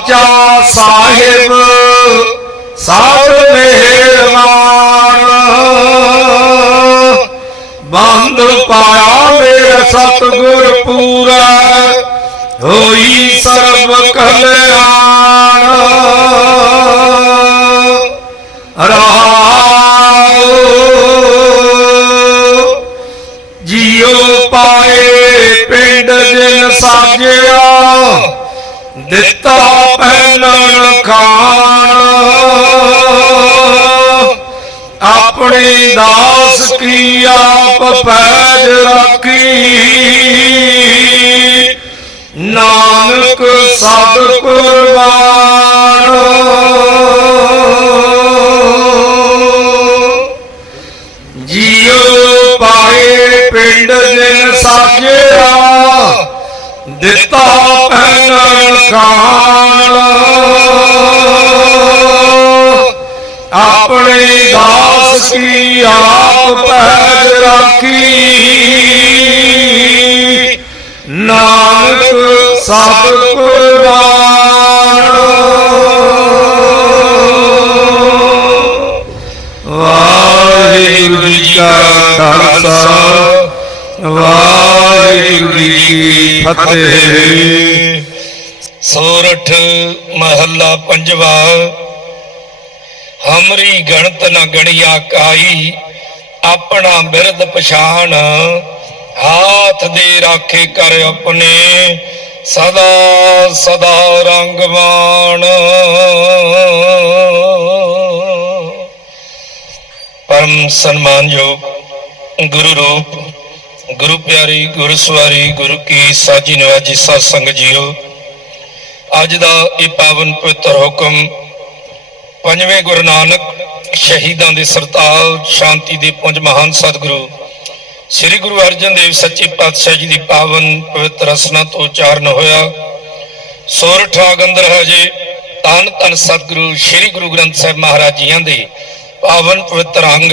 ਸਾਚਾ ਸਾਹਿਬ ਸਾਧ ਮਿਹਰਬਾਨ। ਬੰਦ ਪਾਇਆ ਮੇਰੇ ਸਤਗੁਰ ਪੂਰਾ, ਹੋਈ ਸਰਬ ਕਲਿਆਣ। ਰਹਾਉ ਜੀਉ ਪਾਏ ਪਿੰਡ ਦਿਨ ਸਾਜਿਆ ਦਿੱਤਾ ਪਹਿਲਣ ਖਾਣ। ਆਪਣੇ ਦਾਸ ਕੀ ਆਪ ਪੈਜ ਰੱਖੀ। ਨਾਨਕ ਸਦ ਕੁਰਬਾਨ ਜੀਉ ਪਾਏ ਪਿੰਡ ਦਿਨ ਸਾਜਿਆ। ਦਿੱਤਾ ਪਹਿਨਣ ਖਾਣ ਆਪਣੇ ਦਾਸ ਕੀ ਆਪ ਪੈਜ ਰਾਖੀ। ਨਾਨਕ ਸਭ ਕੁਰਬਾਨ। ਵਾਹਿਗੁਰੂ ਜੀ ਕਾ ਖਾਲਸਾ। ਵਾਹਿਗੁਰੂ ਜੀ ਕੀ ਫਤਿਹ। ਸੋਰਠ ਮਹੱਲਾ ਪੰਜਵਾ ਹਮਰੀ ਗਣਤ ਨ ਗਣਿਆ ਕਾਈ, ਆਪਣਾ ਬਿਰਦ ਪਛਾਣ। ਹਾਥ ਦੇ ਰਾਖੇ ਕਰ ਆਪਣੇ, ਸਦਾ ਸਦਾ ਰੰਗਵਾਨ। ਪਰਮ ਸਨਮਾਨਯੋਗ ਗੁਰੂ ਰੂਪ ਗੁਰੂ ਪਿਆਰੀ, ਗੁਰੂ ਸਵਾਰੀ, ਗੁਰੂ ਕੀ ਸਾਜੀ ਨਵਾਜੀ ਸਾਧ ਸੰਗਤ ਜੀਓ। ਅੱਜ ਦਾ ਇਹ ਪਾਵਨ ਪਵਿੱਤਰ ਹੁਕਮ ਪੰਜਵੇਂ ਗੁਰੂ ਨਾਨਕ ਸ਼ਹੀਦਾਂ ਦੇ ਸਰਤਾਜ ਸ਼ਾਂਤੀ ਦੇ ਪੁੰਜ ਮਹਾਨ ਸਤਿਗੁਰੂ, ਸ੍ਰੀ ਗੁਰੂ ਅਰਜਨ ਦੇਵ ਸੱਚੇ ਪਾਤਸ਼ਾਹ ਜੀ ਦੀ ਪਾਵਨ ਪਵਿੱਤਰ ਰਸਨਾ ਤੋਂ ਉਚਾਰਨ ਹੋਇਆ। ਸੋਰਠ ਰਾਗ ਅੰਦਰ ਹਜੇ ਤਨ ਤਨ ਸਤਿਗੁਰੂ ਸ੍ਰੀ ਗੁਰੂ ਗ੍ਰੰਥ ਸਾਹਿਬ ਮਹਾਰਾਜ ਜੀਆਂ ਦੇ ਪਾਵਨ ਪਵਿੱਤਰ ਅੰਗ।